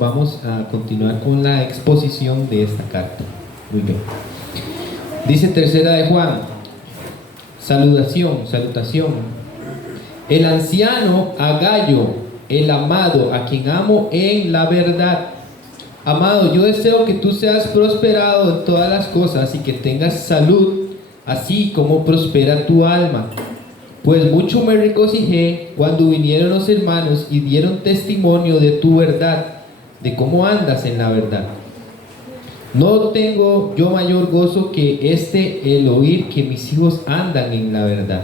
vamos a continuar con la exposición de esta carta. Muy bien. Dice tercera de Juan, salutación. El anciano Agayo, el amado, a quien amo en la verdad. Amado, yo deseo que tú seas prosperado en todas las cosas y que tengas salud, así como prospera tu alma. Pues mucho me regocijé cuando vinieron los hermanos y dieron testimonio de tu verdad, de cómo andas en la verdad. No tengo yo mayor gozo que el oír que mis hijos andan en la verdad.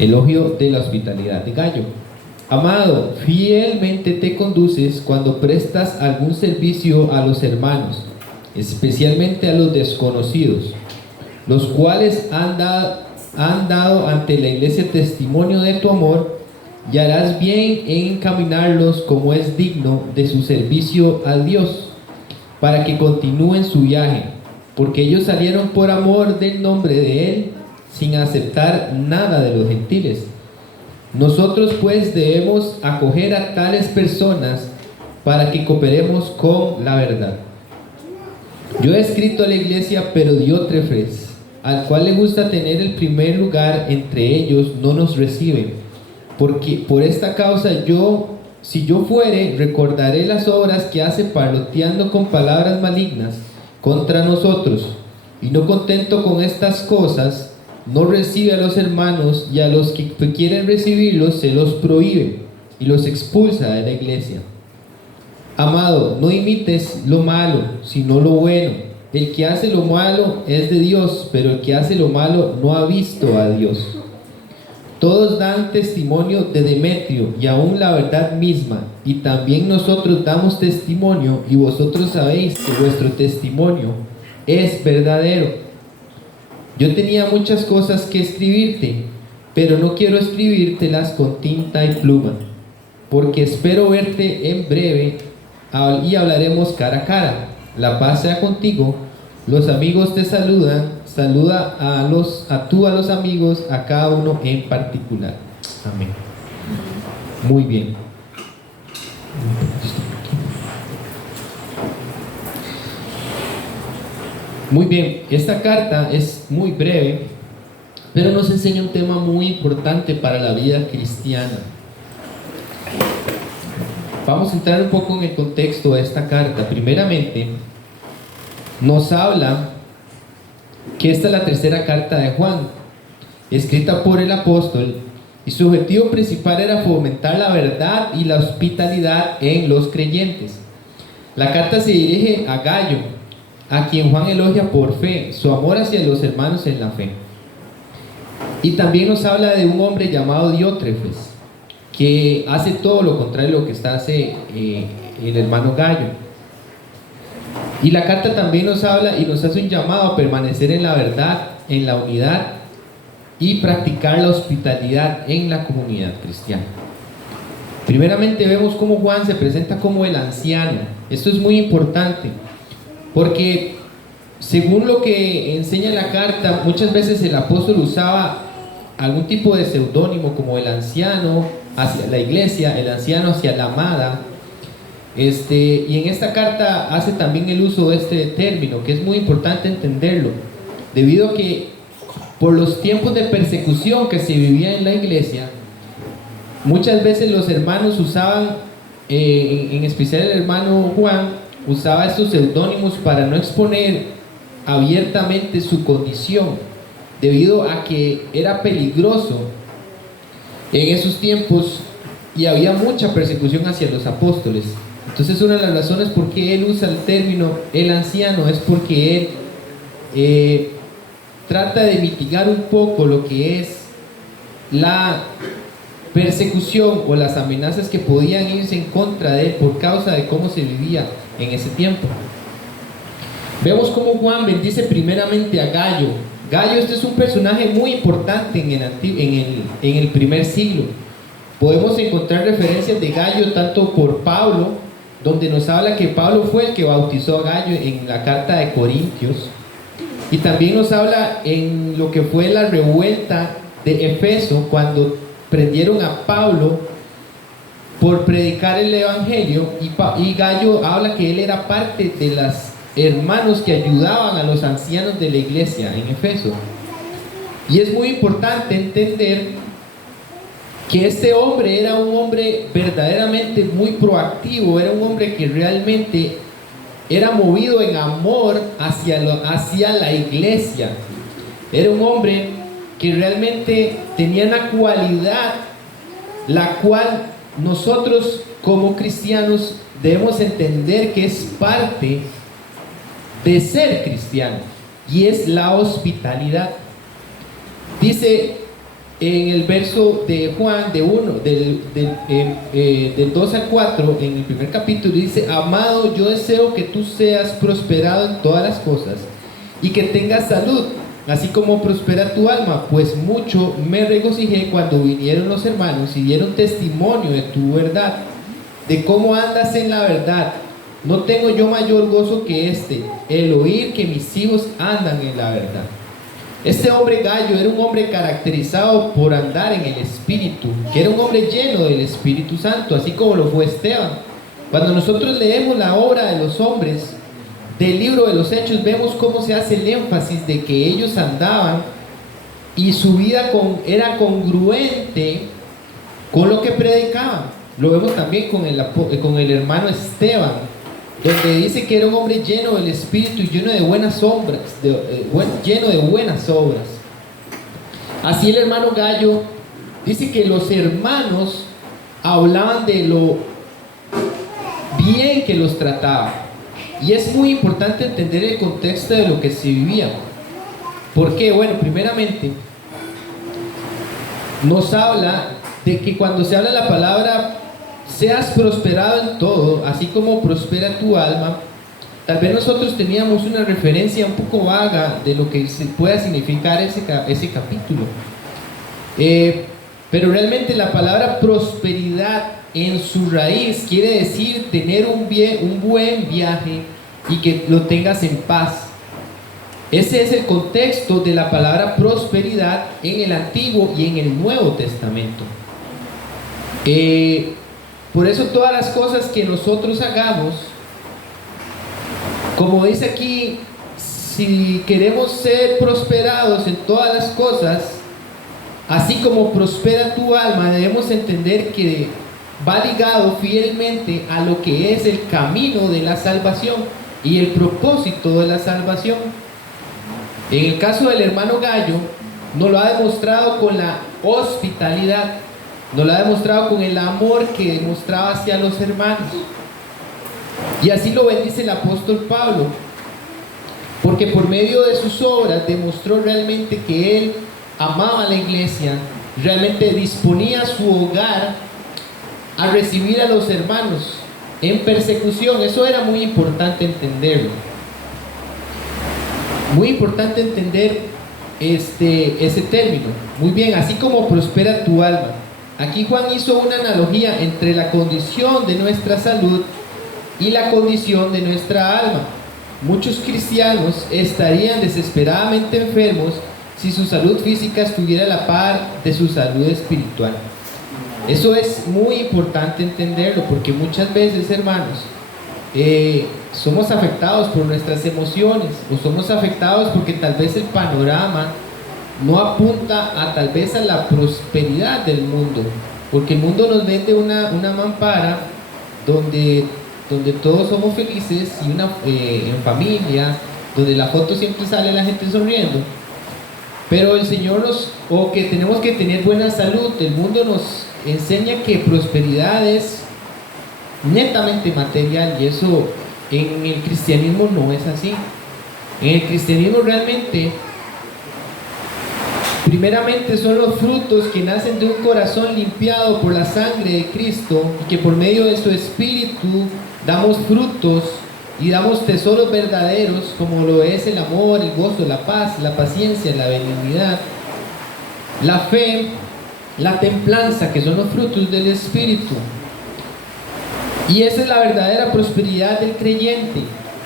Elogio de la hospitalidad de Gayo. Amado, fielmente te conduces cuando prestas algún servicio a los hermanos, especialmente a los desconocidos, los cuales han dado ante la iglesia testimonio de tu amor, y harás bien en encaminarlos como es digno de su servicio a Dios, para que continúen su viaje, porque ellos salieron por amor del nombre de Él, sin aceptar nada de los gentiles. Nosotros pues debemos acoger a tales personas para que cooperemos con la verdad. Yo he escrito a la iglesia, pero Diótrefes, al cual le gusta tener el primer lugar entre ellos, no nos recibe, porque por esta causa si yo fuere, recordaré las obras que hace parloteando con palabras malignas contra nosotros, y no contento con estas cosas, no recibe a los hermanos, y a los que quieren recibirlos se los prohíbe y los expulsa de la iglesia. Amado, no imites lo malo, sino lo bueno. El que hace lo malo es de Dios, pero el que hace lo malo no ha visto a Dios. Todos dan testimonio de Demetrio, y aún la verdad misma, y también nosotros damos testimonio, y vosotros sabéis que vuestro testimonio es verdadero. Yo tenía muchas cosas que escribirte, pero no quiero escribírtelas con tinta y pluma, porque espero verte en breve y hablaremos cara a cara. La paz sea contigo. Los amigos te saludan. Saluda a los amigos, a cada uno en particular. Amén. Muy bien. Muy bien, esta carta es muy breve, pero nos enseña un tema muy importante para la vida cristiana. Vamos a entrar un poco en el contexto de esta carta. Primeramente, nos habla que esta es la tercera carta de Juan, escrita por el apóstol, y su objetivo principal era fomentar la verdad y la hospitalidad en los creyentes. La carta se dirige a Gayo, a quien Juan elogia por fe, su amor hacia los hermanos en la fe. Y también nos habla de un hombre llamado Diótrefes, que hace todo lo contrario a lo que hace el hermano Gayo. Y la carta también nos habla y nos hace un llamado a permanecer en la verdad, en la unidad y practicar la hospitalidad en la comunidad cristiana. Primeramente vemos cómo Juan se presenta como el anciano. Esto es muy importante, porque según lo que enseña la carta, muchas veces el apóstol usaba algún tipo de seudónimo, como el anciano hacia la iglesia, el anciano hacia la amada. Y en esta carta hace también el uso de este término, que es muy importante entenderlo, debido a que por los tiempos de persecución que se vivía en la iglesia, muchas veces los hermanos usaban, en especial el hermano Juan, usaba estos seudónimos para no exponer abiertamente su condición, debido a que era peligroso en esos tiempos y había mucha persecución hacia los apóstoles. Entonces, una de las razones por qué él usa el término el anciano es porque él trata de mitigar un poco lo que es la persecución o las amenazas que podían irse en contra de él por causa de cómo se vivía en ese tiempo. Vemos cómo Juan bendice primeramente a Gayo. Gayo, este es un personaje muy importante en el primer siglo. Podemos encontrar referencias de Gayo tanto por Pablo, donde nos habla que Pablo fue el que bautizó a Gayo en la carta de Corintios, y también nos habla en lo que fue la revuelta de Efeso, cuando prendieron a Pablo por predicar el evangelio, y Gallo habla que él era parte de los hermanos que ayudaban a los ancianos de la iglesia en Efeso. Y es muy importante entender que este hombre era un hombre verdaderamente muy proactivo, era un hombre que realmente era movido en amor hacia la iglesia. Era un hombre que realmente tenía una cualidad la cual nosotros como cristianos debemos entender que es parte de ser cristiano, y es la hospitalidad. Dice en el verso de Juan del 2 al 4, en el primer capítulo, dice: amado, yo deseo que tú seas prosperado en todas las cosas y que tengas salud, así como prospera tu alma, pues mucho me regocijé cuando vinieron los hermanos y dieron testimonio de tu verdad, de cómo andas en la verdad. No tengo yo mayor gozo que el oír que mis hijos andan en la verdad. Este hombre Gallo era un hombre caracterizado por andar en el Espíritu, que era un hombre lleno del Espíritu Santo, así como lo fue Esteban. Cuando nosotros leemos la obra de los hombres del libro de los Hechos, vemos cómo se hace el énfasis de que ellos andaban y su vida era congruente con lo que predicaban. Lo vemos también con el hermano Esteban, donde dice que era un hombre lleno del Espíritu y lleno de buenas obras, lleno de buenas obras. Así el hermano Gallo dice que los hermanos hablaban de lo bien que los trataba. Y es muy importante entender el contexto de lo que se vivía. ¿Por qué? Bueno, primeramente, nos habla de que cuando se habla la palabra seas prosperado en todo, así como prospera tu alma, tal vez nosotros teníamos una referencia un poco vaga de lo que pueda significar ese capítulo. Pero realmente la palabra prosperidad en su raíz quiere decir tener un buen viaje y que lo tengas en paz. Ese es el contexto de la palabra prosperidad en el Antiguo y en el Nuevo Testamento. Por eso todas las cosas que nosotros hagamos, como dice aquí, si queremos ser prosperados en todas las cosas, así como prospera tu alma, debemos entender que va ligado fielmente a lo que es el camino de la salvación y el propósito de la salvación. En el caso del hermano Gallo, nos lo ha demostrado con la hospitalidad, nos lo ha demostrado con el amor que demostraba hacia los hermanos. Y así lo bendice el apóstol Pablo, porque por medio de sus obras demostró realmente que él amaba a la iglesia, realmente disponía su hogar a recibir a los hermanos en persecución. Eso era muy importante entenderlo. Muy importante entender ese término. Muy bien, así como prospera tu alma. Aquí Juan hizo una analogía entre la condición de nuestra salud y la condición de nuestra alma. Muchos cristianos estarían desesperadamente enfermos si su salud física estuviera a la par de su salud espiritual. Eso es muy importante entenderlo, porque muchas veces, hermanos, somos afectados por nuestras emociones, o somos afectados porque tal vez el panorama no apunta tal vez a la prosperidad del mundo, porque el mundo nos vende una mampara donde todos somos felices y en familia, donde la foto siempre sale la gente sonriendo. Pero el Señor o que tenemos que tener buena salud. El mundo nos enseña que prosperidad es netamente material, y eso en el cristianismo no es así. En el cristianismo realmente, primeramente, son los frutos que nacen de un corazón limpiado por la sangre de Cristo, y que por medio de su Espíritu damos frutos y damos tesoros verdaderos, como lo es el amor, el gozo, la paz, la paciencia, la benignidad, la fe, la templanza, que son los frutos del Espíritu. Y esa es la verdadera prosperidad del creyente,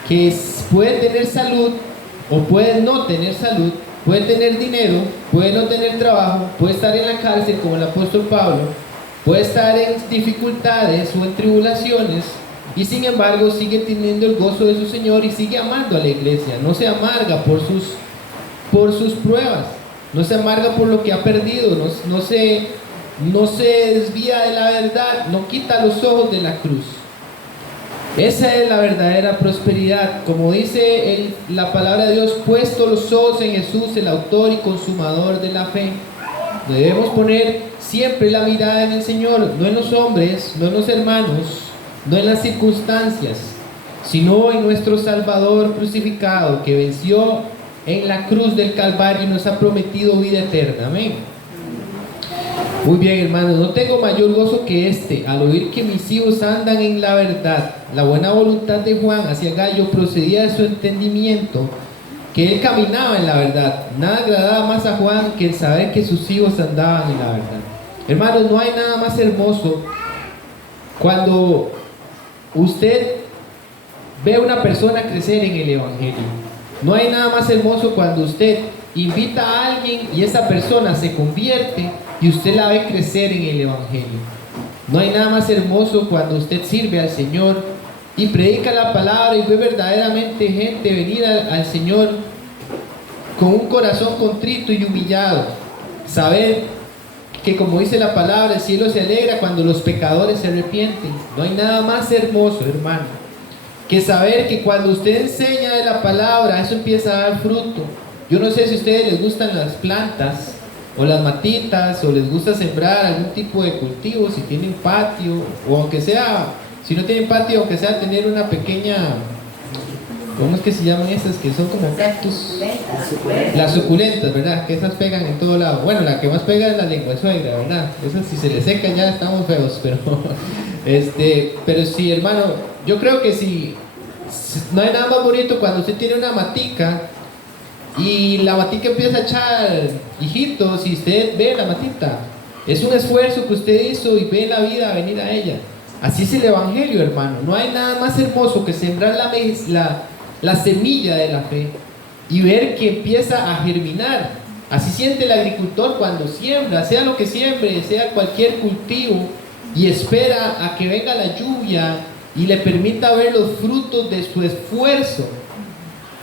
que puede tener salud o puede no tener salud, puede tener dinero, puede no tener trabajo, puede estar en la cárcel como el apóstol Pablo, puede estar en dificultades o en tribulaciones, y sin embargo sigue teniendo el gozo de su Señor y sigue amando a la iglesia. No se amarga por sus pruebas, no se amarga por lo que ha perdido, no se desvía de la verdad, no quita los ojos de la cruz. Esa es la verdadera prosperidad. Como dice la palabra de Dios, puesto los ojos en Jesús, el autor y consumador de la fe. Debemos poner siempre la mirada en el Señor, no en los hombres, no en los hermanos, no en las circunstancias, sino en nuestro Salvador crucificado, que venció en la cruz del Calvario y nos ha prometido vida eterna. Amén. Muy bien, hermanos, no tengo mayor gozo que este, al oír que mis hijos andan en la verdad. La buena voluntad de Juan hacia Gallo procedía de su entendimiento, que él caminaba en la verdad. Nada agradaba más a Juan que el saber que sus hijos andaban en la verdad. Hermanos, no hay nada más hermoso cuando usted ve a una persona crecer en el Evangelio. No hay nada más hermoso cuando usted invita a alguien y esa persona se convierte y usted la ve crecer en el Evangelio. No hay nada más hermoso cuando usted sirve al Señor y predica la palabra y ve verdaderamente gente venir al Señor con un corazón contrito y humillado. Saber que, como dice la palabra, el cielo se alegra cuando los pecadores se arrepienten. No hay nada más hermoso, hermano, que saber que cuando usted enseña de la palabra, eso empieza a dar fruto. Yo no sé si a ustedes les gustan las plantas o las matitas, o les gusta sembrar algún tipo de cultivo, si tienen patio, o aunque sea, si no tienen patio, aunque sea tener una pequeña, ¿cómo es que se llaman esas? Que son como cactus. Las suculentas, ¿verdad? Que esas pegan en todo lado. Bueno, la que más pega es la lengua de suegra, ¿verdad? Esas si se le secan ya estamos feos, pero sí, hermano, yo creo que si no hay nada más bonito cuando usted tiene una matica y la matica empieza a echar hijitos y usted ve la matita. Es un esfuerzo que usted hizo y ve la vida venir a ella. Así es el Evangelio, hermano. No hay nada más hermoso que sembrar la semilla de la fe y ver que empieza a germinar. Así siente el agricultor cuando siembra, sea lo que siembre, sea cualquier cultivo, y espera a que venga la lluvia y le permita ver los frutos de su esfuerzo.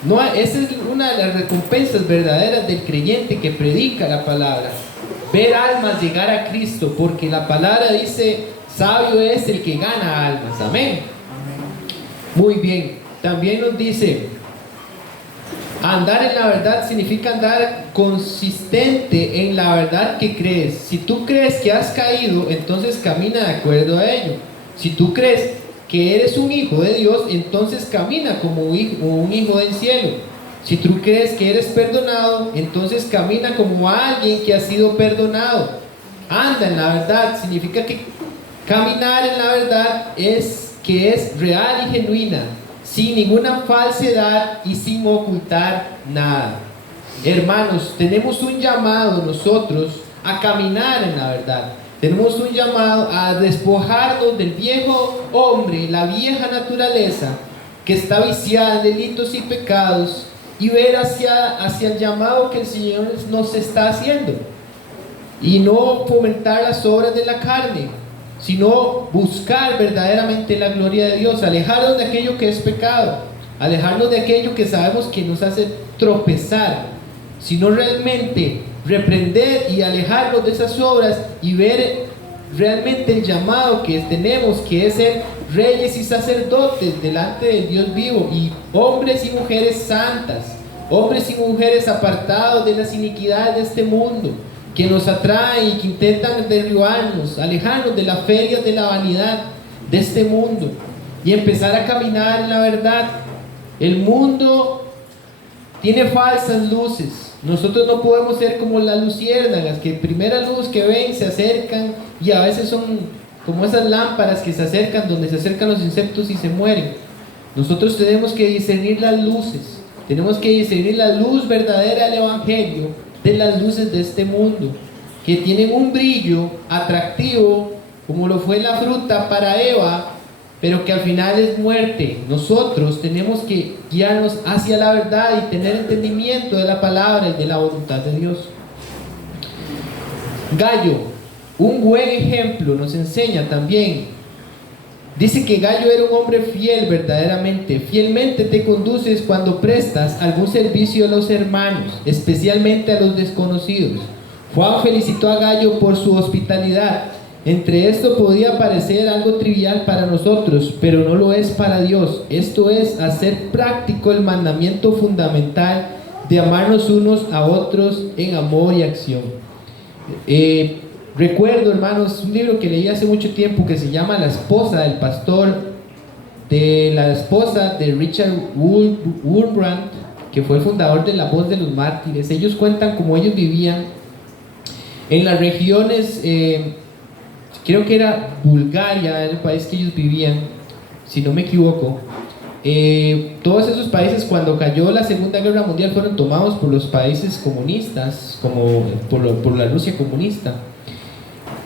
No, esa es una de las recompensas verdaderas del creyente que predica la palabra. Ver almas llegar a Cristo, porque la palabra dice, sabio es el que gana almas. Amén. Muy bien. También nos dice, andar en la verdad significa andar consistente en la verdad que crees. Si tú crees que has caído, entonces camina de acuerdo a ello. Si tú crees que eres un hijo de Dios, entonces camina como un hijo del cielo. Si tú crees que eres perdonado, entonces camina como alguien que ha sido perdonado. Anda en la verdad, significa que caminar en la verdad es que es real y genuina, sin ninguna falsedad y sin ocultar nada. Hermanos, tenemos un llamado nosotros a caminar en la verdad. Tenemos un llamado a despojarnos del viejo hombre, la vieja naturaleza que está viciada en delitos y pecados, y ver hacia el llamado que el Señor nos está haciendo. Y no fomentar las obras de la carne, sino buscar verdaderamente la gloria de Dios, alejarnos de aquello que es pecado, alejarnos de aquello que sabemos que nos hace tropezar, sino realmente reprender y alejarnos de esas obras y ver realmente el llamado que tenemos, que es ser reyes y sacerdotes delante del Dios vivo, y hombres y mujeres santas, hombres y mujeres apartados de las iniquidades de este mundo, que nos atraen y que intentan derribarnos, alejarnos de las ferias de la vanidad de este mundo y empezar a caminar en la verdad. El mundo tiene falsas luces. Nosotros no podemos ser como las luciérnagas, que primera luz que ven se acercan, y a veces son como esas lámparas que se acercan, donde se acercan los insectos y se mueren. Nosotros tenemos que discernir las luces, tenemos que discernir la luz verdadera del Evangelio de las luces de este mundo, que tienen un brillo atractivo, como lo fue la fruta para Eva, pero que al final es muerte. Nosotros tenemos que guiarnos hacia la verdad y tener entendimiento de la palabra y de la voluntad de Dios. Gallo, un buen ejemplo nos enseña también. Dice que Gallo era un hombre fiel verdaderamente. Fielmente te conduces cuando prestas algún servicio a los hermanos, especialmente a los desconocidos. Juan felicitó a Gallo por su hospitalidad. Entre esto podía parecer algo trivial para nosotros, pero no lo es para Dios. Esto es hacer práctico el mandamiento fundamental de amarnos unos a otros en amor y acción. Recuerdo, hermanos, un libro que leí hace mucho tiempo que se llama La esposa del pastor, de la esposa de Richard Wurmbrand, que fue el fundador de La Voz de los Mártires. Ellos cuentan cómo ellos vivían en las regiones, creo que era Bulgaria, el país que ellos vivían, si no me equivoco. Todos esos países, cuando cayó la Segunda Guerra Mundial, fueron tomados por los países comunistas, como por la Rusia comunista.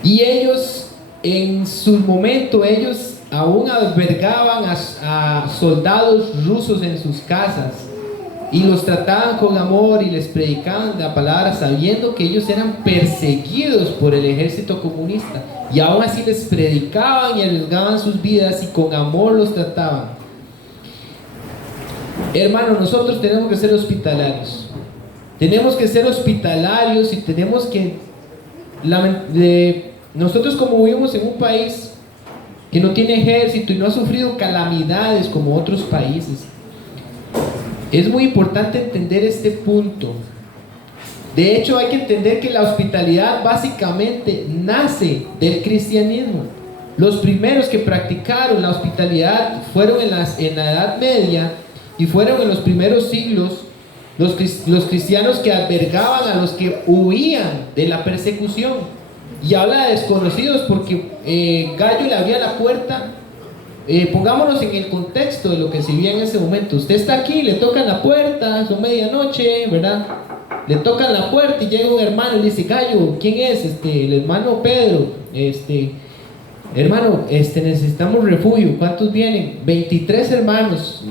Y ellos, en su momento, ellos aún albergaban a soldados rusos en sus casas y los trataban con amor y les predicaban la palabra, sabiendo que ellos eran perseguidos por el ejército comunista, y aún así les predicaban y arriesgaban sus vidas y con amor los trataban. Hermano, nosotros tenemos que ser hospitalarios. Tenemos que ser hospitalarios y tenemos que... nosotros, como vivimos en un país que no tiene ejército y no ha sufrido calamidades como otros países, es muy importante entender este punto. De hecho, hay que entender que la hospitalidad básicamente nace del cristianismo. Los primeros que practicaron la hospitalidad fueron en la Edad Media, y fueron en los primeros siglos los cristianos que albergaban a los que huían de la persecución. Y habla de desconocidos porque Gallo le abría la puerta. Pongámonos en el contexto de lo que se vivía en ese momento. Usted está aquí, le tocan la puerta, son medianoche, ¿verdad? Le tocan la puerta y llega un hermano y le dice: Gallo, ¿quién es? El hermano Pedro. Hermano, necesitamos refugio. ¿Cuántos vienen? 23 hermanos.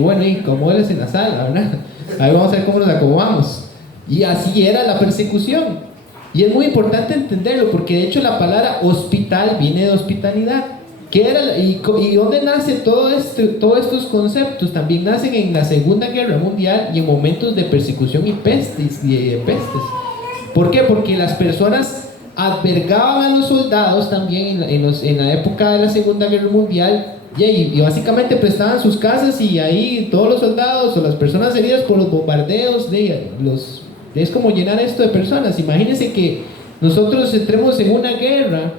Bueno, y acomódense en la sala, ¿verdad? Ahí vamos a ver cómo nos acomodamos. Y así era la persecución. Y es muy importante entenderlo, porque de hecho la palabra hospital viene de hospitalidad. ¿Qué era? ¿Y dónde nace todos estos conceptos? También nacen en la Segunda Guerra Mundial y en momentos de persecución y pestes. ¿Por qué? Porque las personas albergaban a los soldados también en la época de la Segunda Guerra Mundial, y básicamente prestaban sus casas, y ahí todos los soldados o las personas heridas por los bombardeos es como llenar esto de personas. Imagínense que nosotros entremos en una guerra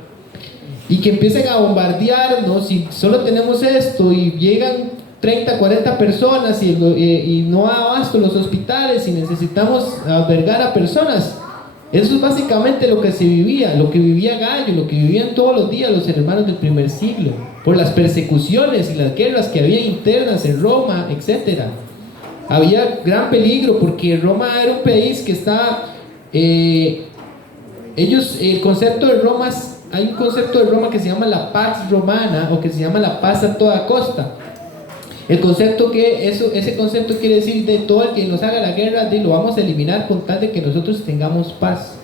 y que empiecen a bombardearnos y solo tenemos esto, y llegan 30, 40 personas y no da abasto los hospitales y necesitamos albergar a personas. Eso es básicamente lo que se vivía, lo que vivía Gallo, lo que vivían todos los días los hermanos del primer siglo, por las persecuciones y las guerras que había internas en Roma, etc. Había gran peligro porque Roma era un país que estaba... el concepto de Roma, hay un concepto de Roma que se llama la Pax Romana, o que se llama la paz a toda costa. Ese concepto quiere decir: de todo el que nos haga la guerra, lo vamos a eliminar con tal de que nosotros tengamos paz.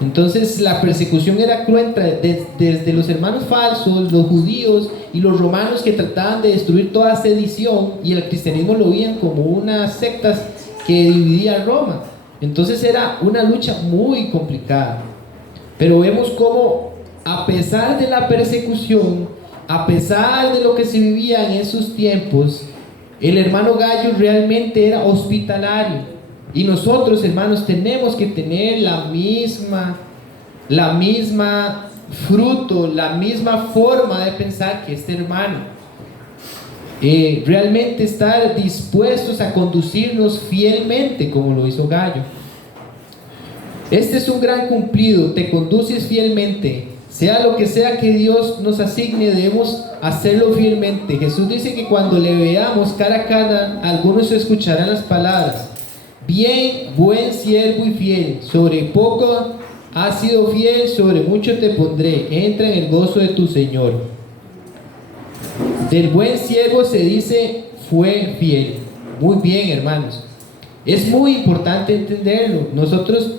Entonces la persecución era cruenta desde los hermanos falsos, los judíos y los romanos, que trataban de destruir toda sedición, y el cristianismo lo veían como unas sectas que dividían Roma. Entonces era una lucha muy complicada. Pero vemos cómo, a pesar de la persecución, a pesar de lo que se vivía en esos tiempos, el hermano Gallo realmente era hospitalario. Y nosotros, hermanos, tenemos que tener la misma fruto, la misma forma de pensar que este hermano. Realmente estar dispuestos a conducirnos fielmente como lo hizo Gallo. Este es un gran cumplido: te conduces fielmente. Sea lo que sea que Dios nos asigne, debemos hacerlo fielmente. Jesús dice que cuando le veamos cara a cara, algunos escucharán las palabras: bien, buen siervo y fiel, sobre poco has sido fiel, sobre mucho te pondré, entra en el gozo de tu Señor. Del buen siervo se dice: fue fiel. Muy bien, hermanos, es muy importante entenderlo. Nosotros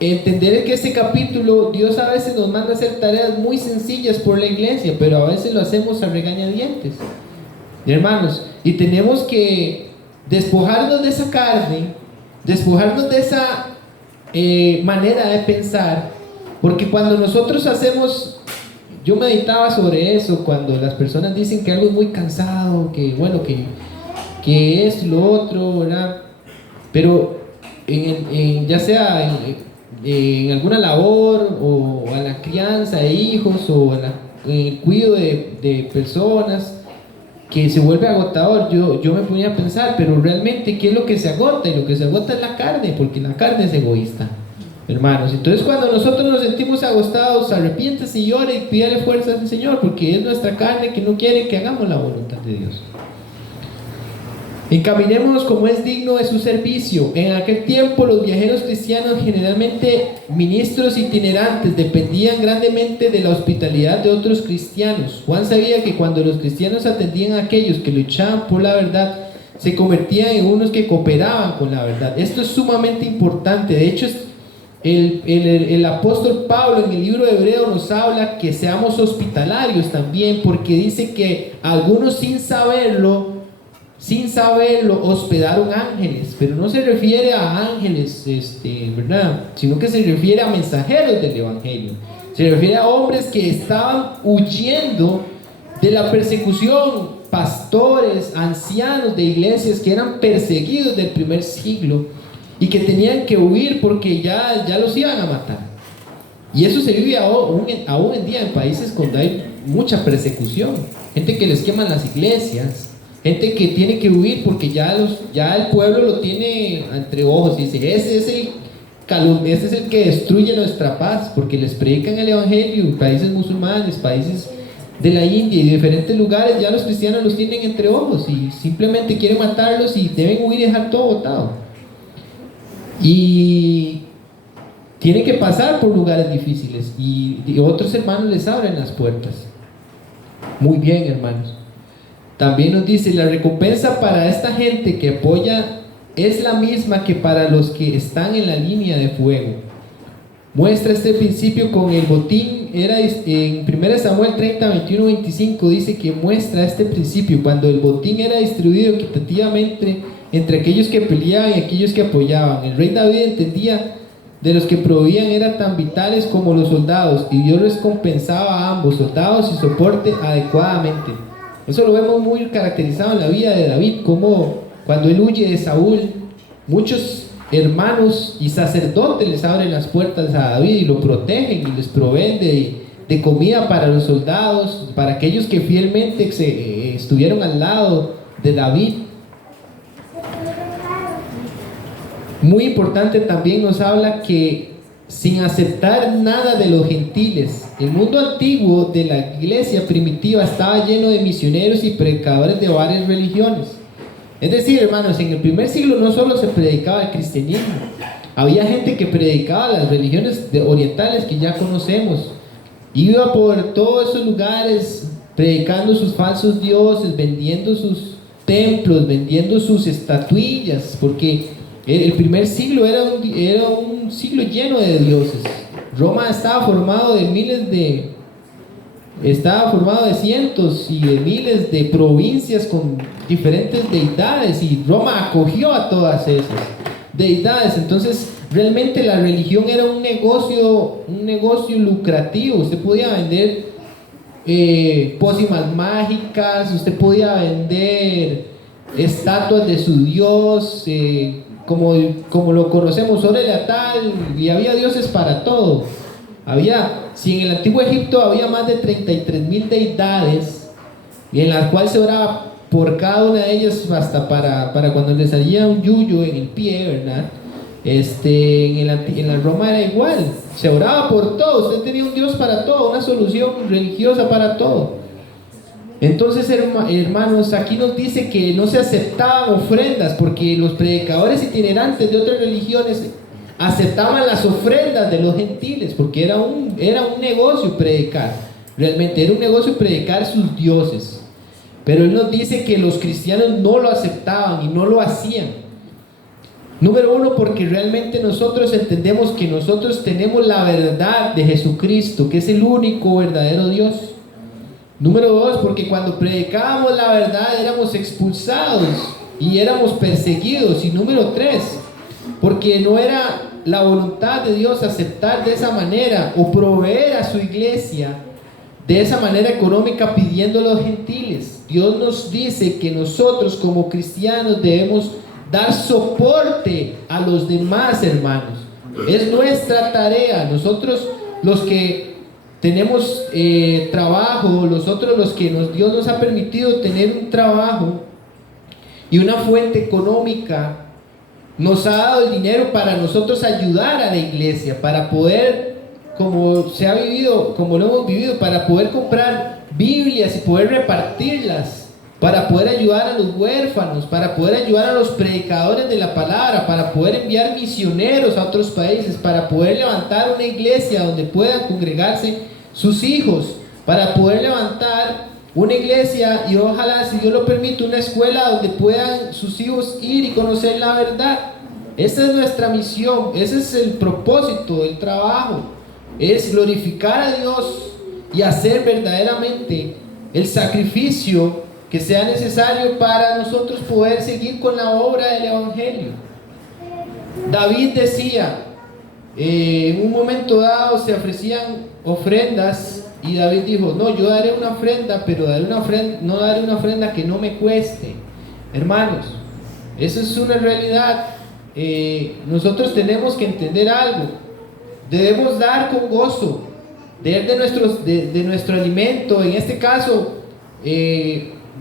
entender que este capítulo, Dios a veces nos manda a hacer tareas muy sencillas por la iglesia, pero a veces lo hacemos a regañadientes, hermanos, y tenemos que despojarnos de esa carne, despojarnos de esa manera de pensar, porque cuando nosotros hacemos, yo meditaba sobre eso, cuando las personas dicen que algo es muy cansado, que bueno, que es lo otro, ¿verdad? Pero ya sea en alguna labor o a la crianza de hijos o en el cuidado de personas, que se vuelve agotador, yo me ponía a pensar, pero realmente ¿qué es lo que se agota? Y lo que se agota es la carne, porque la carne es egoísta, hermanos. Entonces cuando nosotros nos sentimos agotados, arrepiéntase y llore y pídale fuerzas al Señor, porque es nuestra carne que no quiere que hagamos la voluntad de Dios. Encaminémonos como es digno de su servicio. En aquel tiempo los viajeros cristianos, generalmente ministros itinerantes, dependían grandemente de la hospitalidad de otros cristianos. Juan sabía que cuando los cristianos atendían a aquellos que luchaban por la verdad, se convertían en unos que cooperaban con la verdad. Esto es sumamente importante. De hecho, el apóstol Pablo en el libro de Hebreo nos habla que seamos hospitalarios también, porque dice que algunos sin saberlo hospedaron ángeles, pero no se refiere a ángeles, ¿verdad? Sino que se refiere a mensajeros del evangelio. Se refiere a hombres que estaban huyendo de la persecución, pastores, ancianos de iglesias que eran perseguidos del primer siglo y que tenían que huir porque ya los iban a matar. Y eso se vive aún en día en países donde hay mucha persecución, gente que les queman las iglesias, gente que tiene que huir porque ya el pueblo lo tiene entre ojos y dice, ese es el que destruye nuestra paz, porque les predican el evangelio en países musulmanes, países de la India y de diferentes lugares. Ya los cristianos los tienen entre ojos y simplemente quieren matarlos y deben huir y dejar todo botado, y tienen que pasar por lugares difíciles y otros hermanos les abren las puertas. Muy bien, hermanos. También nos dice, la recompensa para esta gente que apoya es la misma que para los que están en la línea de fuego. Muestra este principio con el botín. En 1 Samuel 30, 21, 25 dice que muestra este principio cuando el botín era distribuido equitativamente entre aquellos que peleaban y aquellos que apoyaban. El rey David entendía de los que proveían eran tan vitales como los soldados, y Dios les compensaba a ambos, soldados y soporte, adecuadamente. Eso lo vemos muy caracterizado en la vida de David, como cuando él huye de Saúl, muchos hermanos y sacerdotes les abren las puertas a David y lo protegen y les proveen de comida para los soldados, para aquellos que fielmente estuvieron al lado de David. Muy importante, también nos habla que sin aceptar nada de los gentiles, el mundo antiguo de la iglesia primitiva estaba lleno de misioneros y predicadores de varias religiones. Es decir, hermanos, en el primer siglo no solo se predicaba el cristianismo, había gente que predicaba las religiones orientales que ya conocemos. Iba por todos esos lugares predicando sus falsos dioses, vendiendo sus templos, vendiendo sus estatuillas, porque el primer siglo era un siglo lleno de dioses. Roma estaba formado de cientos y de miles de provincias con diferentes deidades, y Roma acogió a todas esas deidades. Entonces realmente la religión era un negocio lucrativo. Usted podía vender pócimas mágicas, usted podía vender estatuas de su dios, como lo conocemos, órale a tal, y había dioses para todo. Si en el antiguo Egipto había más de 33,000 deidades, y en las cuales se oraba por cada una de ellas, hasta para cuando le salía un yuyo en el pie, ¿verdad? En la Roma era igual, se oraba por todo, usted tenía un dios para todo, una solución religiosa para todo. Entonces, hermanos, aquí nos dice que no se aceptaban ofrendas, porque los predicadores itinerantes de otras religiones aceptaban las ofrendas de los gentiles, porque era un negocio predicar, realmente era un negocio predicar sus dioses. Pero él nos dice que los cristianos no lo aceptaban y no lo hacían. Número uno, porque realmente nosotros entendemos que nosotros tenemos la verdad de Jesucristo, que es el único verdadero Dios. Número dos, porque cuando predicábamos la verdad éramos expulsados y éramos perseguidos. Y número tres, porque no era la voluntad de Dios aceptar de esa manera o proveer a su iglesia de esa manera económica pidiendo a los gentiles. Dios nos dice que nosotros como cristianos debemos dar soporte a los demás hermanos. Es nuestra tarea. Nosotros los que tenemos trabajo, nosotros los que Dios nos ha permitido tener un trabajo y una fuente económica, nos ha dado el dinero para nosotros ayudar a la iglesia, para poder, como se ha vivido, como lo hemos vivido, para poder comprar Biblias y poder repartirlas, para poder ayudar a los huérfanos, para poder ayudar a los predicadores de la palabra, para poder enviar misioneros a otros países, para poder levantar una iglesia donde puedan congregarse sus hijos, para poder levantar una iglesia y ojalá, si Dios lo permite, una escuela donde puedan sus hijos ir y conocer la verdad. Esa es nuestra misión, ese es el propósito del trabajo, es glorificar a Dios y hacer verdaderamente el sacrificio que sea necesario para nosotros poder seguir con la obra del Evangelio. David decía, en un momento dado se ofrecían ofrendas y David dijo, no, yo daré una ofrenda, pero no daré una ofrenda que no me cueste. Hermanos, eso es una realidad. Nosotros tenemos que entender algo. Debemos dar con gozo de nuestro alimento. En este caso,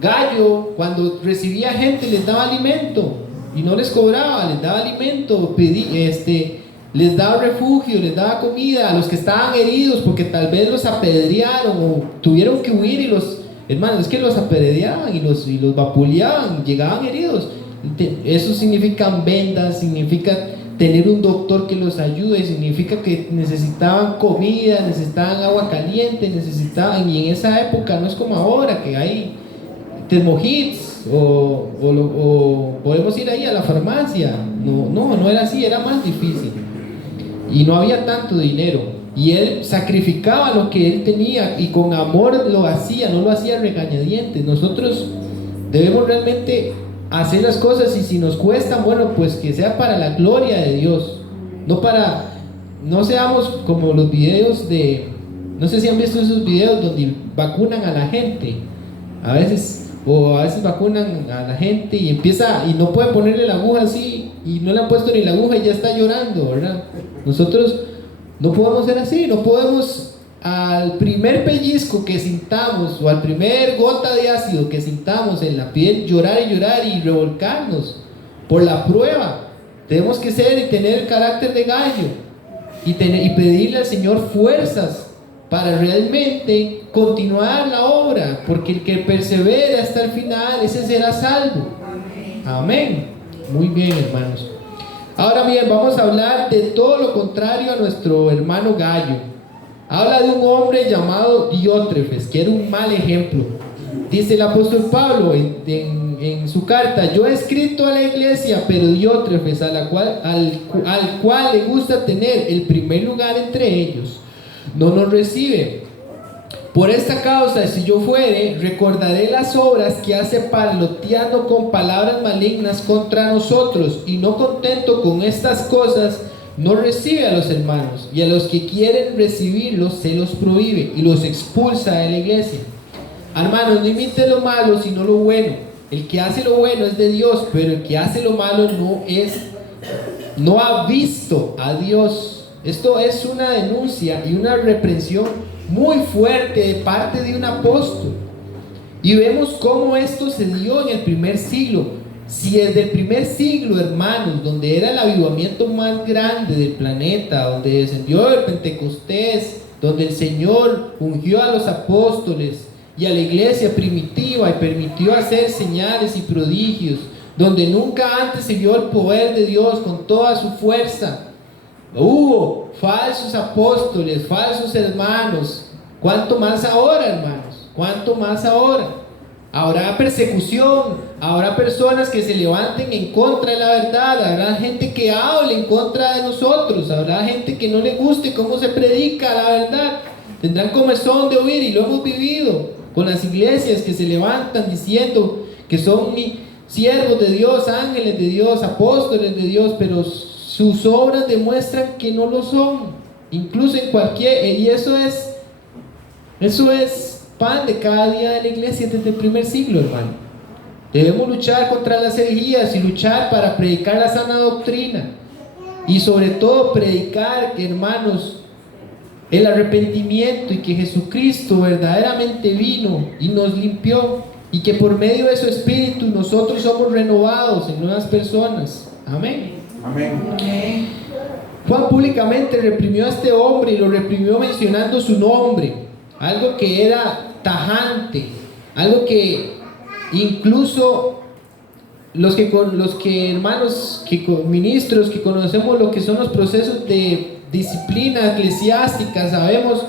Gallo, cuando recibía gente, les daba alimento y no les cobraba, les daba alimento, les daba refugio, les daba comida a los que estaban heridos porque tal vez los apedrearon o tuvieron que huir y hermanos, es que los apedreaban y los vapuleaban, llegaban heridos. Eso significa vendas, significa tener un doctor que los ayude, significa que necesitaban comida, necesitaban agua caliente, y en esa época no es como ahora que hay termojits o podemos ir ahí a la farmacia. No era así, era más difícil y no había tanto dinero y él sacrificaba lo que él tenía y con amor lo hacía, no lo hacía a regañadientes. Nosotros debemos realmente hacer las cosas y si nos cuestan, bueno, pues que sea para la gloria de Dios, no seamos como los videos no sé si han visto esos videos donde vacunan a la gente a veces vacunan a la gente y no puede ponerle la aguja así y no le han puesto ni la aguja y ya está llorando, ¿verdad? Nosotros no podemos ser así, no podemos al primer pellizco que sintamos o al primer gota de ácido que sintamos en la piel llorar y revolcarnos por la prueba. Tenemos que ser y tener el carácter de Gallo y pedirle al Señor fuerzas para realmente continuar la obra, porque el que persevere hasta el final, ese será salvo. Amén. Muy bien, hermanos. Ahora bien, vamos a hablar de todo lo contrario a nuestro hermano Gallo. Habla de un hombre llamado Diótrefes, que era un mal ejemplo. Dice el apóstol Pablo en su carta: yo he escrito a la iglesia, pero Diótrefes, al cual le gusta tener el primer lugar entre ellos, no nos recibe. Por esta causa, si yo fuere, recordaré las obras que hace parloteando con palabras malignas contra nosotros, y no contento con estas cosas, no recibe a los hermanos, y a los que quieren recibirlos se los prohíbe y los expulsa de la iglesia. Hermanos, no imiten lo malo, sino lo bueno. El que hace lo bueno es de Dios, pero el que hace lo malo no ha visto a Dios. Esto es una denuncia y una reprensión muy fuerte de parte de un apóstol. Y vemos cómo esto se dio en el primer siglo. Si desde el primer siglo, hermanos, donde era el avivamiento más grande del planeta, donde descendió el Pentecostés, donde el Señor ungió a los apóstoles y a la iglesia primitiva y permitió hacer señales y prodigios, donde nunca antes se vio el poder de Dios con toda su fuerza, hubo falsos apóstoles, falsos hermanos. ¿Cuánto más ahora, hermanos? ¿Cuánto más ahora? Habrá persecución, Habrá personas que se levanten en contra de la verdad, habrá gente que hable en contra de nosotros, habrá gente que no le guste cómo se predica la verdad. Tendrán comezón de oír, y lo hemos vivido con las iglesias que se levantan diciendo que son siervos de Dios, ángeles de Dios, apóstoles de Dios, pero sus obras demuestran que no lo son. Incluso en y eso es pan de cada día de la iglesia desde el primer siglo, hermano. Debemos luchar contra las herejías y luchar para predicar la sana doctrina. Y sobre todo predicar, hermanos, el arrepentimiento, y que Jesucristo verdaderamente vino y nos limpió, y que por medio de su Espíritu nosotros somos renovados en nuevas personas. Amén. Amén. Juan públicamente reprimió a este hombre, y lo reprimió mencionando su nombre, algo que era tajante, algo que incluso los que hermanos, ministros que conocemos lo que son los procesos de disciplina eclesiástica, sabemos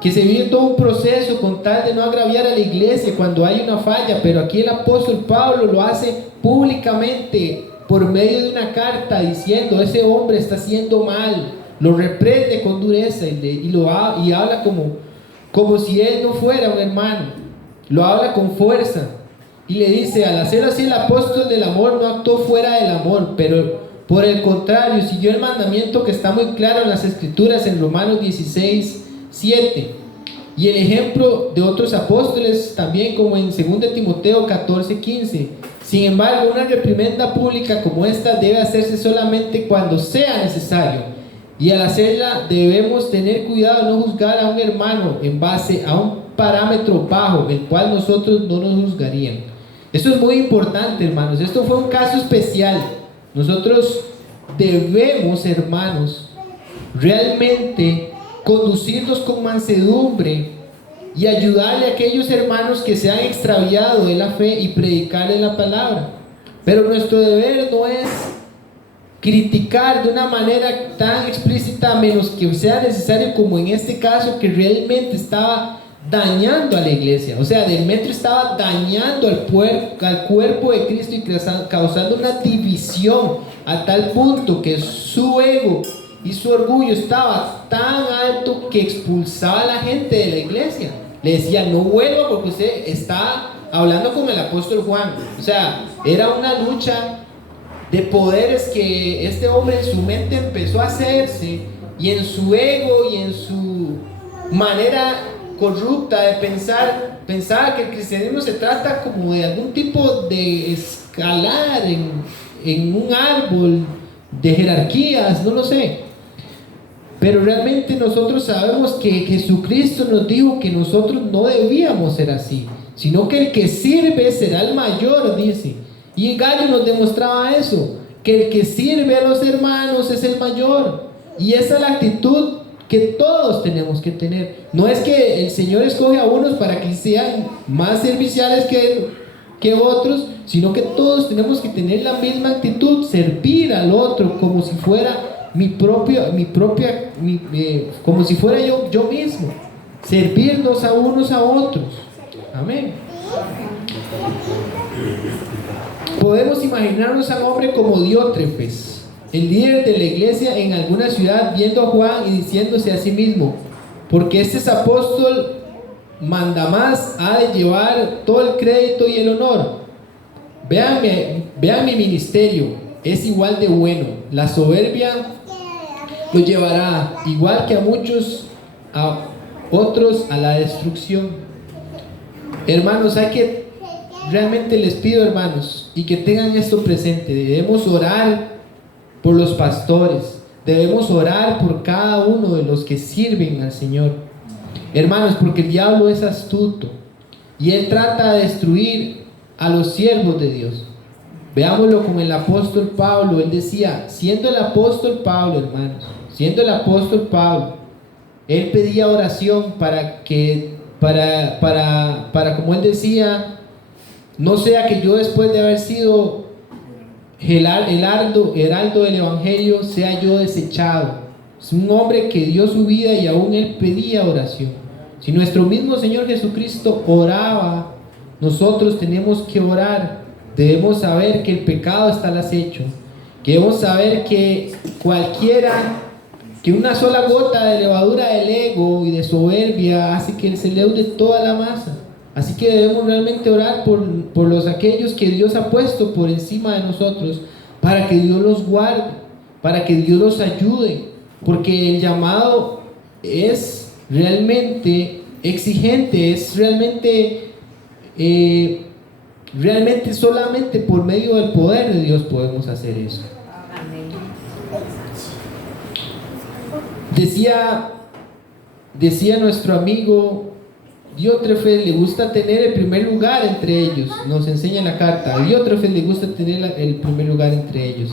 que se vive todo un proceso con tal de no agraviar a la iglesia cuando hay una falla, pero aquí el apóstol Pablo lo hace públicamente por medio de una carta diciendo: ese hombre está haciendo mal, lo reprende con dureza y habla como si él no fuera un hermano, lo habla con fuerza. Y le dice: al hacer así, el apóstol del amor no actuó fuera del amor, pero por el contrario siguió el mandamiento que está muy claro en las escrituras, en Romanos 16:7, y el ejemplo de otros apóstoles también, como en 2 Timoteo 14:15. Sin embargo, una reprimenda pública como esta debe hacerse solamente cuando sea necesario, y al hacerla debemos tener cuidado de no juzgar a un hermano en base a un parámetro bajo, el cual nosotros no nos juzgarían. Esto es muy importante, hermanos. Esto fue un caso especial. Nosotros debemos, hermanos, realmente conducirnos con mansedumbre y ayudarle a aquellos hermanos que se han extraviado de la fe y predicarle la palabra. Pero nuestro deber no es criticar de una manera tan explícita, a menos que sea necesario, como en este caso, que realmente estaba dañando a la iglesia. O sea, Demetrio estaba dañando al cuerpo de Cristo y causando una división a tal punto que su ego y su orgullo estaba tan alto que expulsaba a la gente de la iglesia. Le decía: no vuelva porque usted está hablando con el apóstol Juan. O sea, era una lucha de poderes que este hombre en su mente empezó a hacerse, y en su ego y en su manera corrupta de pensaba que el cristianismo se trata como de algún tipo de escalar en un árbol de jerarquías, no lo sé. Pero realmente nosotros sabemos que Jesucristo nos dijo que nosotros no debíamos ser así, sino que el que sirve será el mayor, dice. Y Gallo nos demostraba eso, que el que sirve a los hermanos es el mayor. Y esa es la actitud que todos tenemos que tener. No es que el Señor escoge a unos para que sean más serviciales que otros, sino que todos tenemos que tener la misma actitud, servir al otro como si fuera como si fuera yo mismo, servirnos a unos a otros. Amén. Podemos imaginarnos a un hombre como Diótrefes, el líder de la iglesia en alguna ciudad, viendo a Juan y diciéndose a sí mismo: porque este es apóstol, manda más, ha de llevar todo el crédito y el honor. Vean mi ministerio, es igual de bueno. La soberbia lo llevará, igual que a muchos, a otros, a la destrucción. Hermanos, realmente les pido, hermanos, y que tengan esto presente: debemos orar por los pastores, debemos orar por cada uno de los que sirven al Señor, hermanos, porque el diablo es astuto y él trata de destruir a los siervos de Dios. Veámoslo con el apóstol Pablo. Él decía, siendo el apóstol Pablo, hermanos, siendo el apóstol Pablo, él pedía oración para como él decía, no sea que yo, después de haber sido heraldo del evangelio, sea yo desechado. Es un hombre que dio su vida y aún él pedía oración. Si nuestro mismo Señor Jesucristo oraba, nosotros tenemos que orar debemos saber que el pecado está al acecho, que debemos saber que que una sola gota de levadura del ego y de soberbia hace que se leude toda la masa. Así que debemos realmente orar por aquellos que Dios ha puesto por encima de nosotros, para que Dios los guarde, para que Dios los ayude, porque el llamado es realmente exigente, es realmente solamente por medio del poder de Dios podemos hacer eso. Decía nuestro amigo Diótrefes, le gusta tener el primer lugar entre ellos. Nos enseña en la carta. A Diótrefes le gusta tener el primer lugar entre ellos.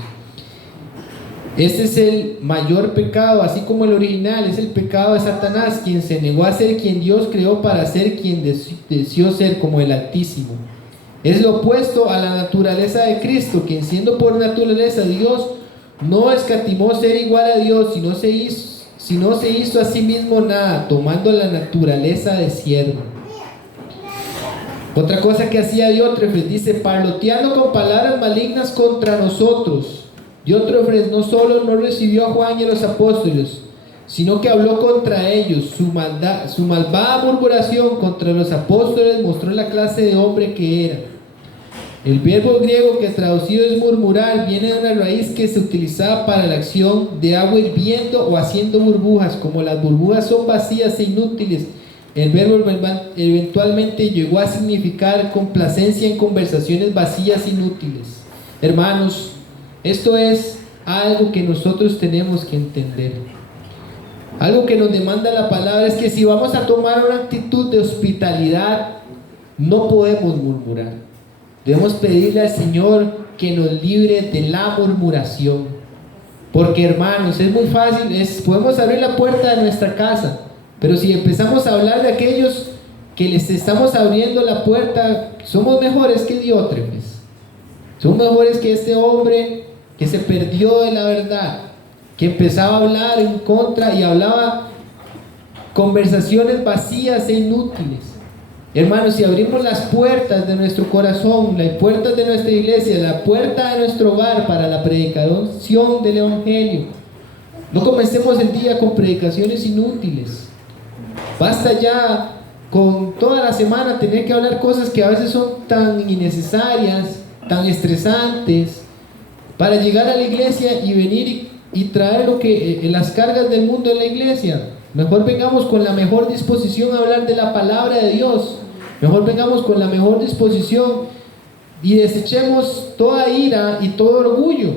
Este es el mayor pecado, así como el original, es el pecado de Satanás, quien se negó a ser quien Dios creó para ser quien deseó ser, como el Altísimo. Es lo opuesto a la naturaleza de Cristo, quien siendo por naturaleza Dios, no escatimó ser igual a Dios, sino se hizo a sí mismo nada, tomando la naturaleza de siervo. Otra cosa que hacía Diótrefes, dice, parloteando con palabras malignas contra nosotros. Diótrefes no solo no recibió a Juan y a los apóstoles, sino que habló contra ellos. Su malvada murmuración contra los apóstoles mostró la clase de hombre que era. El verbo griego que traducido es murmurar viene de una raíz que se utilizaba para la acción de agua hirviendo o haciendo burbujas. Como las burbujas son vacías e inútiles, el verbo eventualmente llegó a significar complacencia en conversaciones vacías e inútiles. Hermanos, esto es algo que nosotros tenemos que entender. Algo que nos demanda la palabra es que si vamos a tomar una actitud de hospitalidad, no podemos murmurar. Debemos pedirle al Señor que nos libre de la murmuración. Porque, hermanos, es muy fácil, podemos abrir la puerta de nuestra casa, pero si empezamos a hablar de aquellos que les estamos abriendo la puerta, somos mejores que Diótrefes. Somos mejores que este hombre que se perdió de la verdad, que empezaba a hablar en contra y hablaba conversaciones vacías e inútiles. Hermanos, si abrimos las puertas de nuestro corazón, las puertas de nuestra iglesia, la puerta de nuestro hogar para la predicación del Evangelio, no comencemos el día con predicaciones inútiles. Basta ya con toda la semana tener que hablar cosas que a veces son tan innecesarias, tan estresantes, para llegar a la iglesia y venir y traer las cargas del mundo en la iglesia. Mejor vengamos con la mejor disposición a hablar de la palabra de Dios. Mejor vengamos con la mejor disposición y desechemos toda ira y todo orgullo.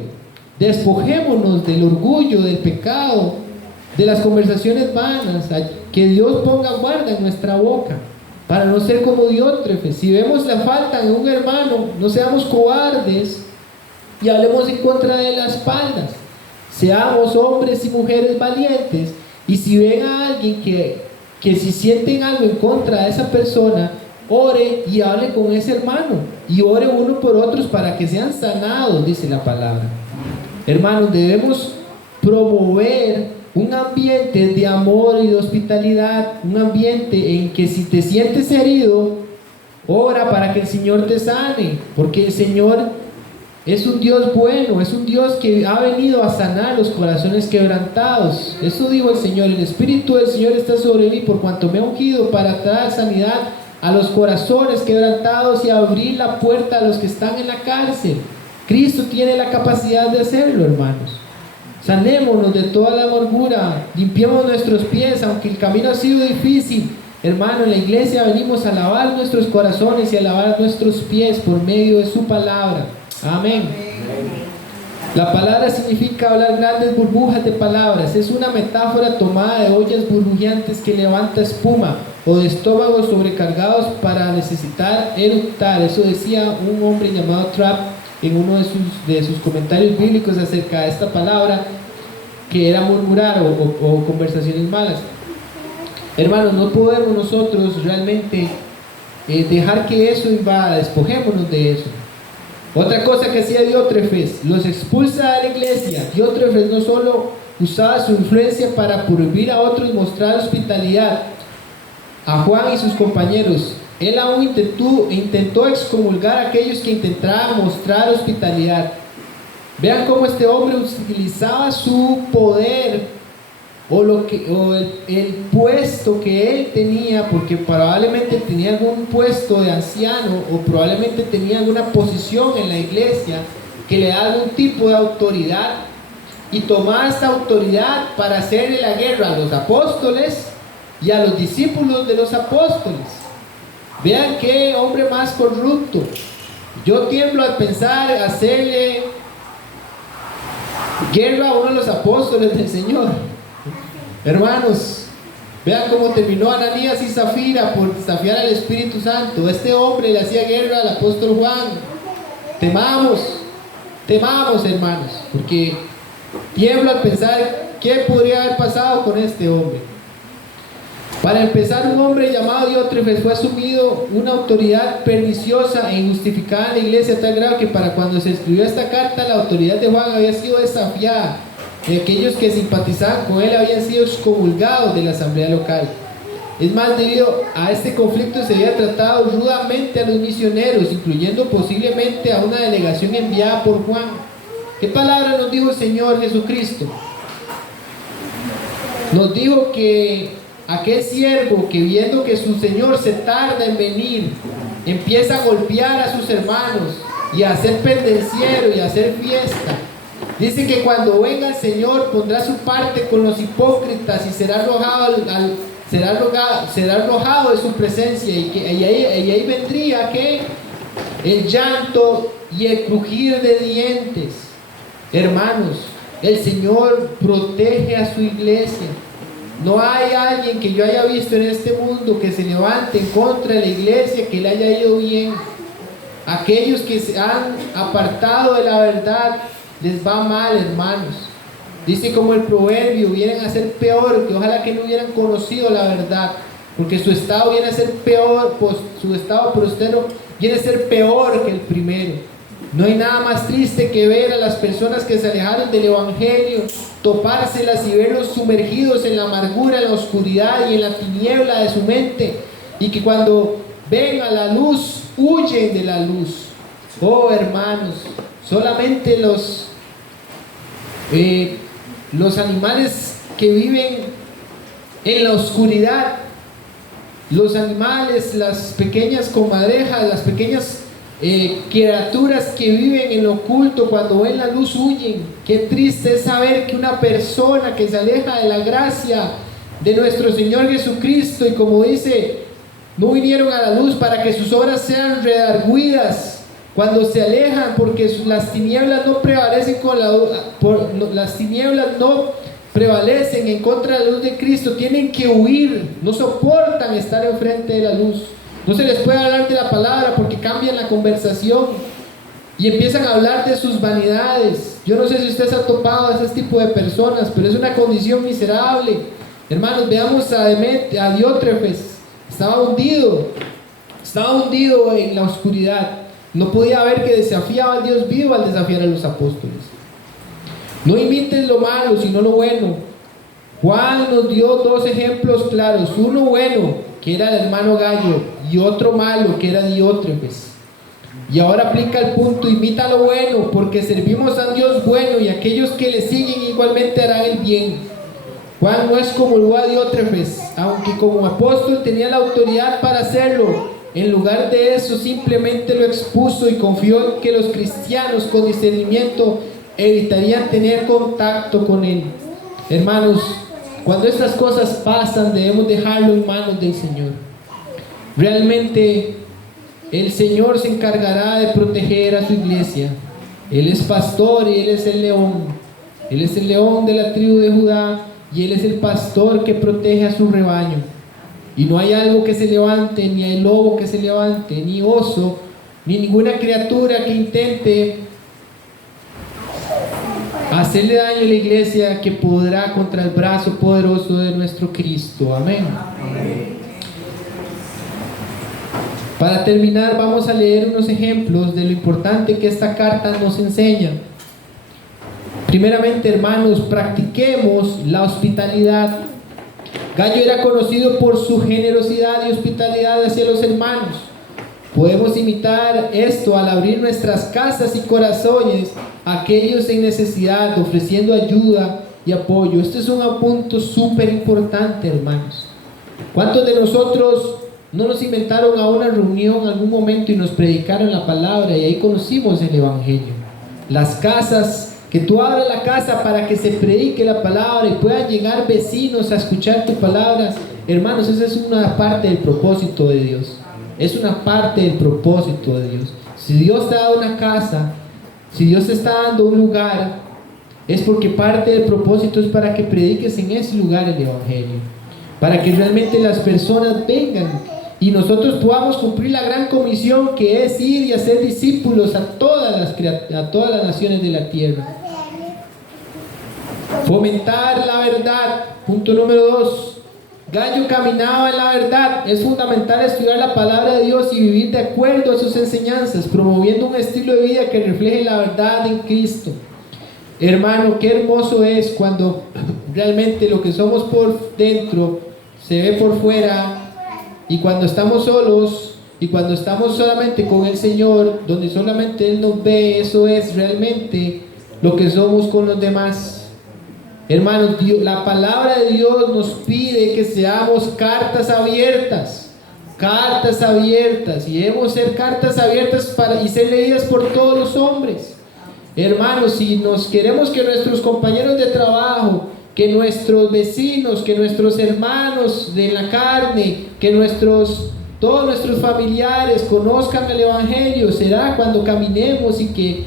Despojémonos del orgullo, del pecado, de las conversaciones vanas. Que Dios ponga guarda en nuestra boca para no ser como Diótrefes. Si vemos la falta en un hermano, no seamos cobardes y hablemos en contra de las espaldas. Seamos hombres y mujeres valientes. Y si ven a alguien que si sienten algo en contra de esa persona, ore y hable con ese hermano. Y ore uno por otros para que sean sanados, dice la palabra. Hermanos, debemos promover un ambiente de amor y de hospitalidad. Un ambiente en que si te sientes herido, ora para que el Señor te sane. Porque el Señor es un Dios bueno, es un Dios que ha venido a sanar los corazones quebrantados. Eso dijo el Señor: el Espíritu del Señor está sobre mí, por cuanto me ha ungido para traer sanidad a los corazones quebrantados y abrir la puerta a los que están en la cárcel. Cristo tiene la capacidad de hacerlo, hermanos. Sanémonos de toda la amargura, limpiemos nuestros pies, aunque el camino ha sido difícil. Hermano, en la iglesia venimos a lavar nuestros corazones y a lavar nuestros pies por medio de su palabra. Amén. La palabra significa hablar grandes burbujas de palabras. Es una metáfora tomada de ollas burbujeantes que levanta espuma, o de estómagos sobrecargados para necesitar eructar. Eso decía un hombre llamado Trapp en uno de sus comentarios bíblicos acerca de esta palabra, que era murmurar o conversaciones malas. Hermanos, no podemos nosotros realmente dejar que eso invada. Despojémonos de eso. Otra cosa que hacía Diótrefes, los expulsa de la iglesia. Diótrefes no solo usaba su influencia para prohibir a otros mostrar hospitalidad a Juan y sus compañeros, Él aún intentó excomulgar a aquellos que intentaban mostrar hospitalidad. Vean cómo este hombre utilizaba su poder o el puesto que él tenía, porque probablemente tenía algún puesto de anciano o probablemente tenía alguna posición en la iglesia que le da algún tipo de autoridad, y tomaba esta autoridad para hacerle la guerra a los apóstoles y a los discípulos de los apóstoles. Vean qué hombre más corrupto. Yo tiemblo al pensar hacerle guerra a uno de los apóstoles del Señor. Hermanos, vean cómo terminó Ananías y Zafira por desafiar al Espíritu Santo. Este hombre le hacía guerra al apóstol Juan. Temamos, hermanos, porque tiemblo al pensar qué podría haber pasado con este hombre. Para empezar, un hombre llamado Diótrefes fue asumido una autoridad perniciosa e injustificada en la iglesia a tal grado que para cuando se escribió esta carta la autoridad de Juan había sido desafiada y aquellos que simpatizaban con él habían sido excomulgados de la asamblea local. Es más, debido a este conflicto se había tratado rudamente a los misioneros, incluyendo posiblemente a una delegación enviada por Juan. ¿Qué palabra nos dijo el Señor Jesucristo? Nos dijo que aquel siervo que viendo que su Señor se tarda en venir, empieza a golpear a sus hermanos y a hacer pendenciero y a hacer fiesta. Dice que cuando venga el Señor pondrá su parte con los hipócritas y será arrojado de su presencia, y ahí vendría que el llanto y el crujir de dientes. Hermanos, el Señor protege a su iglesia. No hay alguien que yo haya visto en este mundo que se levante en contra de la iglesia que le haya ido bien. Aquellos que se han apartado de la verdad les va mal, hermanos. Dice como el proverbio, vienen a ser peor, que ojalá que no hubieran conocido la verdad, porque su estado viene a ser peor, pues, su estado postero viene a ser peor que el primero. No hay nada más triste que ver a las personas que se alejaron del evangelio, topárselas y verlos sumergidos en la amargura, en la oscuridad y en la tiniebla de su mente, y que cuando ven a la luz, huyen de la luz. Oh, hermanos, solamente los animales que viven en la oscuridad, los animales, las pequeñas comadrejas, las pequeñas criaturas que viven en lo oculto, cuando ven la luz huyen. Qué triste es saber que una persona que se aleja de la gracia de nuestro Señor Jesucristo, y como dice, no vinieron a la luz para que sus obras sean redargüidas. Cuando se alejan, porque las tinieblas no prevalecen las tinieblas no prevalecen en contra de la luz de Cristo, tienen que huir, no soportan estar enfrente de la luz. No se les puede hablar de la palabra porque cambian la conversación y empiezan a hablar de sus vanidades. Yo no sé si usted se ha topado a ese tipo de personas, pero es una condición miserable. Hermanos, veamos a Diótrefes. Estaba hundido en la oscuridad. No podía ver que desafiaba al Dios vivo al desafiar a los apóstoles. No imites lo malo, sino lo bueno. Juan nos dio dos ejemplos claros, uno bueno, que era el hermano Gallo, y otro malo, que era Diótrefes. Y ahora aplica el punto: imita lo bueno, porque servimos a un Dios bueno, y aquellos que le siguen igualmente harán el bien. Juan no es como lo a Diótrefes, aunque como apóstol tenía la autoridad para hacerlo. En lugar de eso, simplemente lo expuso y confió en que los cristianos con discernimiento evitarían tener contacto con él. Hermanos, cuando estas cosas pasan, debemos dejarlo en manos del Señor. Realmente el Señor se encargará de proteger a su iglesia. Él es pastor y Él es el león. Él es el león de la tribu de Judá, y Él es el pastor que protege a su rebaño. Y no hay algo que se levante, ni hay lobo que se levante, ni oso, ni ninguna criatura que intente hacerle daño a la iglesia, que podrá contra el brazo poderoso de nuestro Cristo. Amén. Para terminar, vamos a leer unos ejemplos de lo importante que esta carta nos enseña. Primeramente, hermanos, practiquemos la hospitalidad. Gallo era conocido por su generosidad y hospitalidad hacia los hermanos. Podemos imitar esto al abrir nuestras casas y corazones a aquellos en necesidad, ofreciendo ayuda y apoyo. Este es un punto súper importante, hermanos. ¿Cuántos de nosotros no nos inventaron a una reunión en algún momento y nos predicaron la palabra y ahí conocimos el evangelio? Las casas, que tú abras la casa para que se predique la palabra y puedan llegar vecinos a escuchar tu palabra. Hermanos, esa es una parte del propósito de Dios. Es una parte del propósito de Dios. Si Dios te ha dado una casa, si Dios te está dando un lugar, es porque parte del propósito es para que prediques en ese lugar el evangelio, para que realmente las personas vengan y nosotros podamos cumplir la gran comisión, que es ir y hacer discípulos a todas las naciones de la tierra. Fomentar la verdad. Punto número 2. Gallo caminaba en la verdad. Es fundamental estudiar la palabra de Dios y vivir de acuerdo a sus enseñanzas, promoviendo un estilo de vida que refleje la verdad en Cristo. Hermano, qué hermoso es cuando realmente lo que somos por dentro se ve por fuera, y cuando estamos solos y cuando estamos solamente con el Señor, donde solamente Él nos ve, eso es realmente lo que somos con los demás. Hermanos, la palabra de Dios nos pide que seamos cartas abiertas, y debemos ser cartas abiertas y ser leídas por todos los hombres. Hermanos, si nos queremos que nuestros compañeros de trabajo, que nuestros vecinos, que nuestros hermanos de la carne, que todos nuestros familiares conozcan el evangelio, será cuando caminemos y que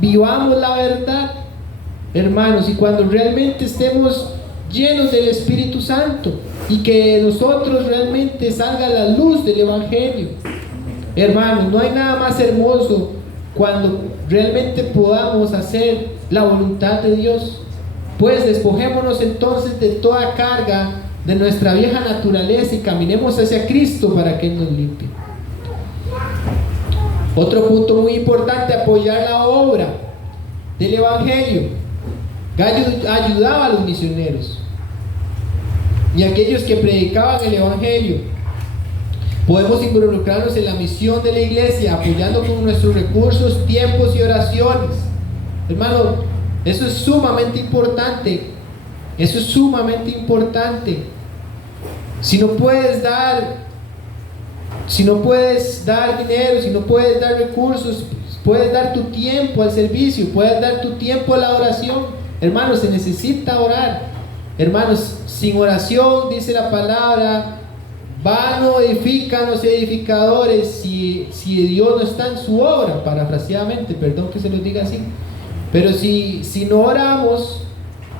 vivamos la verdad. Hermanos, y cuando realmente estemos llenos del Espíritu Santo y que nosotros realmente salga la luz del evangelio. Hermanos, no hay nada más hermoso cuando realmente podamos hacer la voluntad de Dios. Pues despojémonos entonces de toda carga de nuestra vieja naturaleza y caminemos hacia Cristo para que Él nos limpie. Otro punto muy importante: apoyar la obra del evangelio. Gallo ayudaba a los misioneros y a aquellos que predicaban el evangelio. Podemos involucrarnos en la misión de la iglesia, apoyando con nuestros recursos, tiempos y oraciones. Hermano, eso es sumamente importante. Eso es sumamente importante. Si no puedes dar dinero, si no puedes dar recursos, puedes dar tu tiempo al servicio, puedes dar tu tiempo a la oración. Hermanos, se necesita orar. Hermanos, sin oración, dice la palabra, vano edifican los edificadores si Dios no está en su obra, parafraseadamente, perdón que se lo diga así. Pero si no oramos,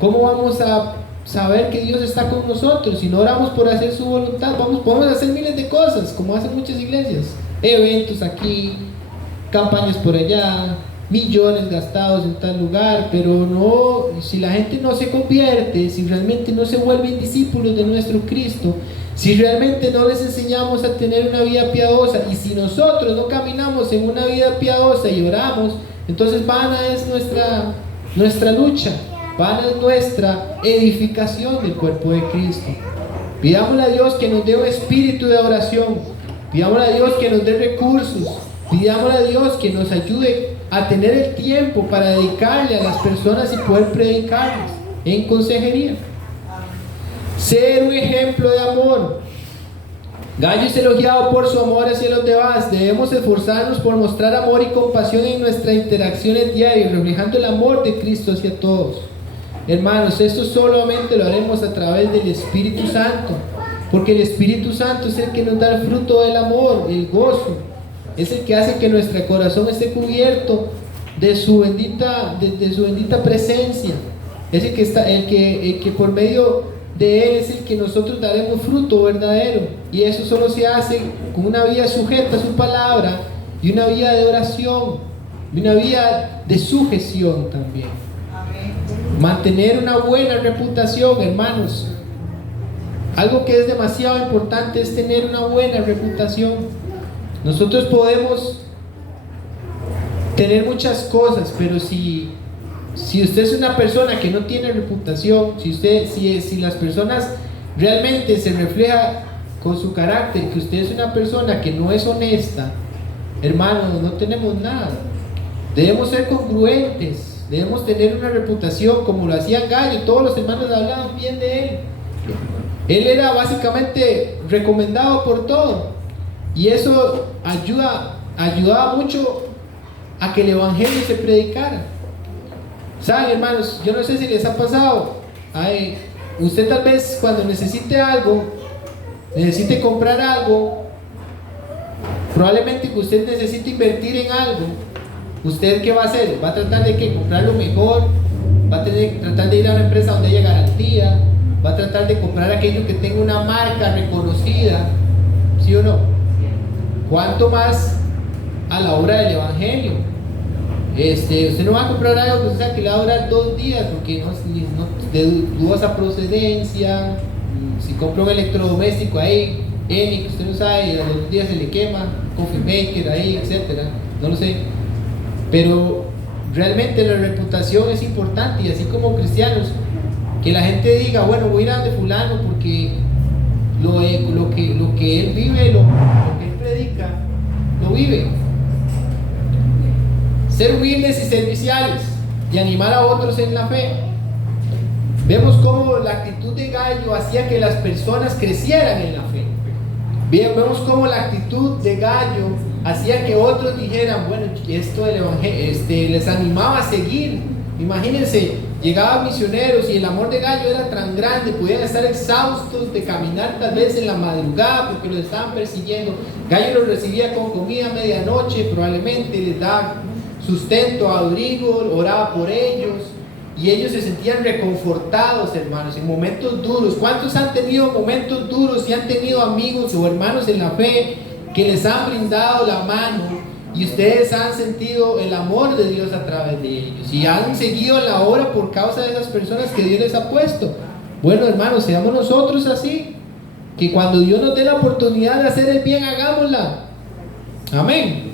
¿cómo vamos a saber que Dios está con nosotros? Si no oramos por hacer su voluntad, podemos hacer miles de cosas, como hacen muchas iglesias, eventos aquí, campañas por allá, millones gastados en tal lugar, pero no, si la gente no se convierte, si realmente no se vuelven discípulos de nuestro Cristo, si realmente no les enseñamos a tener una vida piadosa, y si nosotros no caminamos en una vida piadosa y oramos, entonces vana es nuestra lucha, vana es nuestra edificación del cuerpo de Cristo. Pidámosle a Dios que nos dé un espíritu de oración, pidámosle a Dios que nos dé recursos, pidámosle a Dios que nos ayude a tener el tiempo para dedicarle a las personas y poder predicarles en consejería. Ser un ejemplo de amor. Gallo es elogiado por su amor hacia los demás. Debemos esforzarnos por mostrar amor y compasión en nuestras interacciones diarias, reflejando el amor de Cristo hacia todos. Hermanos, esto solamente lo haremos a través del Espíritu Santo, porque el Espíritu Santo es el que nos da el fruto del amor, el gozo. Es el que hace que nuestro corazón esté cubierto de su bendita presencia. Es el que por medio de Él es el que nosotros daremos fruto verdadero. Y eso solo se hace con una vida sujeta a su palabra y una vida de oración y una vida de sujeción también. Mantener una buena reputación, hermanos. Algo que es demasiado importante es tener una buena reputación. Nosotros podemos tener muchas cosas, pero si usted es una persona que no tiene reputación, si las personas realmente se refleja con su carácter que usted es una persona que no es honesta, hermanos, no tenemos nada. Debemos ser congruentes, debemos tener una reputación como lo hacía Gallo. Todos los hermanos hablaban bien de él. Él era básicamente recomendado por todo, y eso ayudaba mucho a que el evangelio se predicara. Saben, hermanos, yo no sé si les ha pasado, usted tal vez cuando necesite algo, necesite comprar algo, probablemente que usted necesite invertir en algo, ¿usted qué va a hacer? Va a tratar de que comprar lo mejor, va a tratar de ir a una empresa donde haya garantía, va a tratar de comprar aquello que tenga una marca reconocida, ¿sí o no? ¿Cuánto más a la obra del evangelio? Usted no va a comprar algo que sea que le va a durar 2 días, porque no de dudosa procedencia. Si compra un electrodoméstico ahí, que usted no sabe, y a los 2 días se le quema, coffee maker ahí, etcétera, no lo sé. Pero realmente la reputación es importante, y así como cristianos, que la gente diga, bueno, voy a ir a donde fulano porque lo que él vive, lo que él predica, lo vive. Ser humildes y serviciales y animar a otros en la fe. Vemos cómo la actitud de Gallo hacía que las personas crecieran en la fe. Vemos cómo la actitud de Gallo hacía que otros dijeran, bueno, esto del evangelio, les animaba a seguir. Imagínense, llegaban misioneros y el amor de Gallo era tan grande, podían estar exhaustos de caminar tal vez en la madrugada porque los estaban persiguiendo. Gallo los recibía con comida a medianoche, probablemente les daba sustento, abrigo, oraba por ellos, y ellos se sentían reconfortados, hermanos, en momentos duros. ¿Cuántos han tenido momentos duros y han tenido amigos o hermanos en la fe que les han brindado la mano y ustedes han sentido el amor de Dios a través de ellos y han seguido la obra por causa de esas personas que Dios les ha puesto? Bueno, hermanos, seamos nosotros así, que cuando Dios nos dé la oportunidad de hacer el bien, hagámosla. Amén.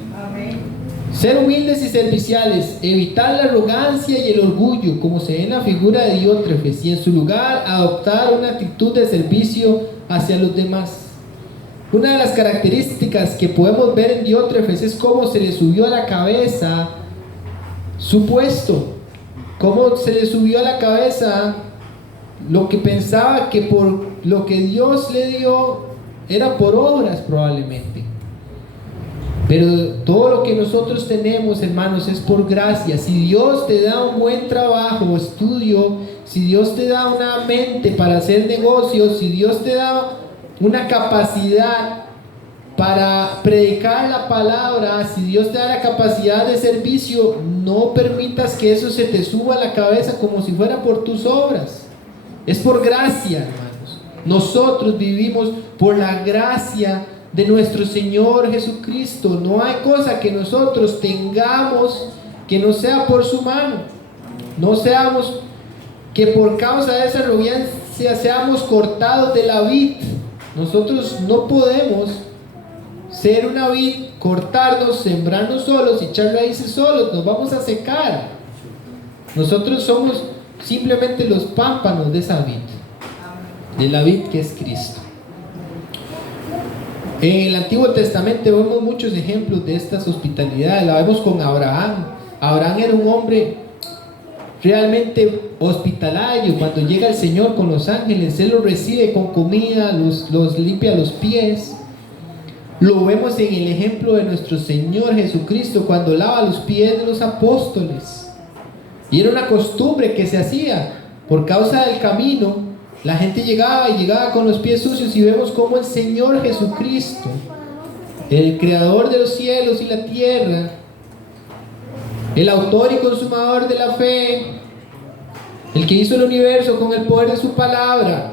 Ser humildes y serviciales, evitar la arrogancia y el orgullo, como se ve en la figura de Diótrefes, y en su lugar adoptar una actitud de servicio hacia los demás. Una de las características que podemos ver en Diótrefes es cómo se le subió a la cabeza su puesto, cómo se le subió a la cabeza lo que pensaba que por lo que Dios le dio era por obras probablemente. Pero todo lo que nosotros tenemos, hermanos, es por gracia. Si Dios te da un buen trabajo, estudio, si Dios te da una mente para hacer negocios, si Dios te da una capacidad para predicar la palabra, si Dios te da la capacidad de servicio, no permitas que eso se te suba a la cabeza como si fuera por tus obras. Es por gracia, hermanos. Nosotros vivimos por la gracia de nuestro Señor Jesucristo. No hay cosa que nosotros tengamos que no sea por su mano. No seamos que por causa de esa arrogancia seamos cortados de la vid. Nosotros no podemos ser una vid, cortarnos, sembrarnos solos, echar raíces solos, nos vamos a secar. Nosotros somos simplemente los pámpanos de esa vid, de la vid que es Cristo. En el Antiguo Testamento vemos muchos ejemplos de estas hospitalidades. La vemos con Abraham. Abraham era un hombre realmente hospitalario. Cuando llega el Señor con los ángeles, Él los recibe con comida, los limpia los pies. Lo vemos en el ejemplo de nuestro Señor Jesucristo cuando lava los pies de los apóstoles. Y era una costumbre que se hacía por causa del camino. La gente llegaba con los pies sucios, y vemos cómo el Señor Jesucristo, el creador de los cielos y la tierra, el autor y consumador de la fe, el que hizo el universo con el poder de su palabra,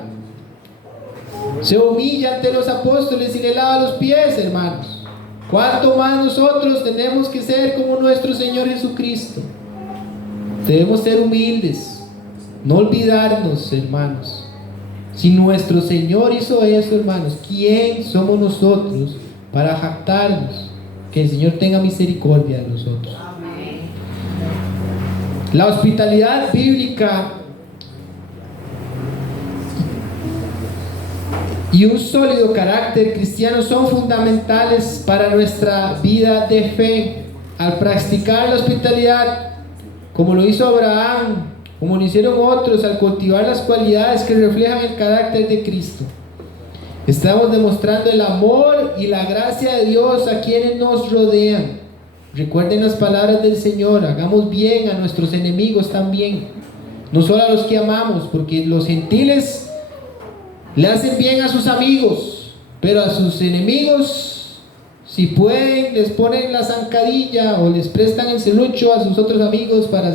se humilla ante los apóstoles y le lava los pies, hermanos. ¿Cuánto más nosotros tenemos que ser como nuestro Señor Jesucristo? Debemos ser humildes, no olvidarnos, hermanos. Si nuestro Señor hizo eso, hermanos, ¿quién somos nosotros para jactarnos? Que el Señor tenga misericordia de nosotros. Amén. La hospitalidad bíblica y un sólido carácter cristiano son fundamentales para nuestra vida de fe. Al practicar la hospitalidad, como lo hizo Abraham, como lo hicieron otros, al cultivar las cualidades que reflejan el carácter de Cristo, estamos demostrando el amor y la gracia de Dios a quienes nos rodean. Recuerden las palabras del Señor: hagamos bien a nuestros enemigos también, no solo a los que amamos, porque los gentiles le hacen bien a sus amigos, pero a sus enemigos, si pueden, les ponen la zancadilla o les prestan el serrucho a sus otros amigos para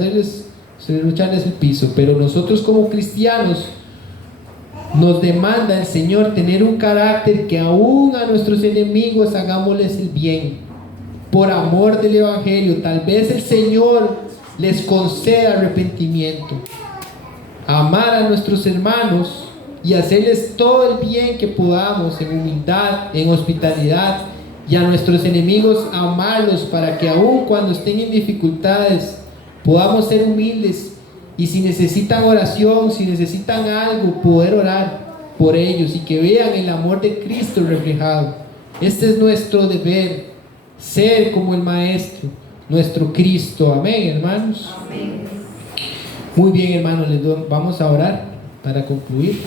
serrucharles el piso. Pero nosotros como cristianos, nos demanda el Señor tener un carácter que aún a nuestros enemigos hagámosles el bien, por amor del Evangelio. Tal vez el Señor les conceda arrepentimiento. Amar a nuestros hermanos y hacerles todo el bien que podamos, en humildad, en hospitalidad, y a nuestros enemigos amarlos, para que aun cuando estén en dificultades podamos ser humildes, y si necesitan oración, si necesitan algo, poder orar por ellos y que vean el amor de Cristo reflejado. Este es nuestro deber, ser como el Maestro, nuestro Cristo. Amén, hermanos. Amén. Muy bien, hermanos, vamos a orar para concluir.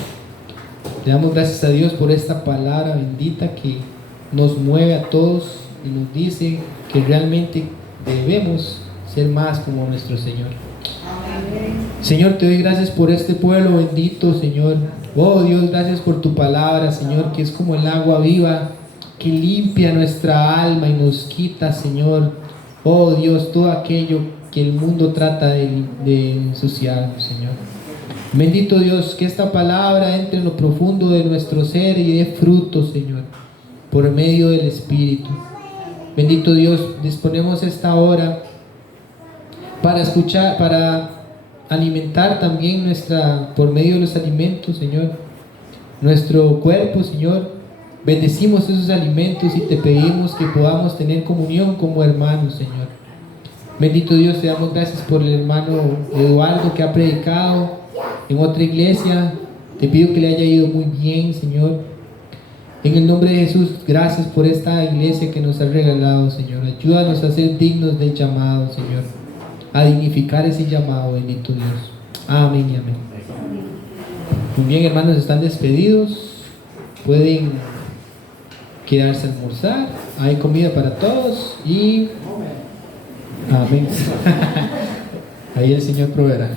Le damos gracias a Dios por esta palabra bendita que nos mueve a todos y nos dice que realmente debemos ser más como nuestro Señor. Señor, te doy gracias por este pueblo bendito, Señor. Oh Dios, gracias por tu palabra, Señor, que es como el agua viva que limpia nuestra alma y nos quita, Señor, oh Dios, todo aquello que el mundo trata de ensuciarnos, Señor. Bendito Dios, que esta palabra entre en lo profundo de nuestro ser y dé fruto, Señor, por medio del Espíritu. Bendito Dios, disponemos esta hora para escuchar, para alimentar también por medio de los alimentos, Señor, nuestro cuerpo, Señor. Bendecimos esos alimentos y te pedimos que podamos tener comunión como hermanos, Señor. Bendito Dios, te damos gracias por el hermano Eduardo que ha predicado en otra iglesia. Te pido que le haya ido muy bien, Señor. En el nombre de Jesús, gracias por esta iglesia que nos has regalado, Señor. Ayúdanos a ser dignos del llamado, Señor, a dignificar ese llamado, bendito Dios. Amén y amén. Muy bien, hermanos, están despedidos. Pueden quedarse a almorzar. Hay comida para todos y amén. Ahí el Señor proveerá.